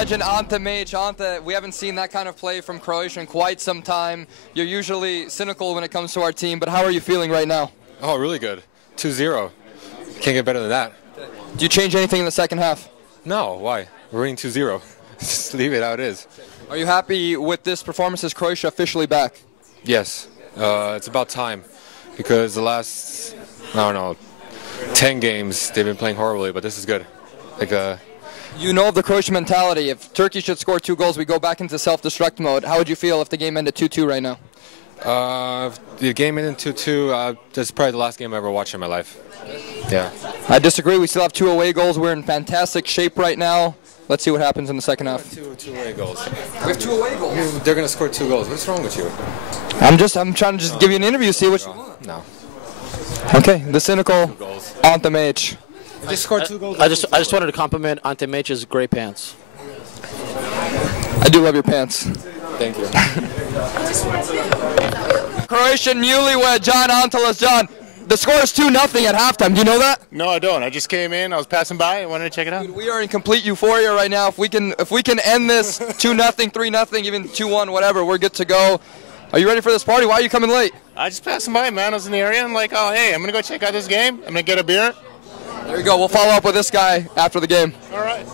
legend Ante Meic. Ante, we haven't seen that kind of play from Croatia in quite some time. You're usually cynical when it comes to our team, but how are you feeling right now? Oh, really good. 2-0. Can't get better than that. Do you change anything in the second half? No, why? We're winning 2-0. Just leave it how it is. Are you happy with this performance? Is Croatia officially back? Yes. It's about time. Because the last, I don't know, 10 games, they've been playing horribly, but this is good. You know of the Croatian mentality. If Turkey should score 2 goals, we go back into self-destruct mode. How would you feel if the game ended 2-2 right now? If the game ended 2-2, this is probably the last game I ever watched in my life. Yeah. I disagree. We still have 2 away goals. We're in fantastic shape right now. Let's see what happens in the second half. Two away goals. We have 2 away goals. They're going to score 2 goals. What's wrong with you? I'm trying to give you an interview, see what you want. No. Okay, the cynical Ante Meic. They scored 2 goals. I just wanted to compliment Ante Meic's great pants. I do love your pants. Thank you. Croatian newlywed John Antelas. John, the score is 2-0 at halftime. Do you know that? No, I don't. I just came in. I was passing by. I wanted to check it out. Dude, we are in complete euphoria right now. If we can end this 2-0, 3-0, even 2-1, whatever, we're good to go. Are you ready for this party? Why are you coming late? I just passing by, man. I was in the area. I'm like, oh, hey, I'm going to go check out this game. I'm going to get a beer. There you go. We'll follow up with this guy after the game. All right.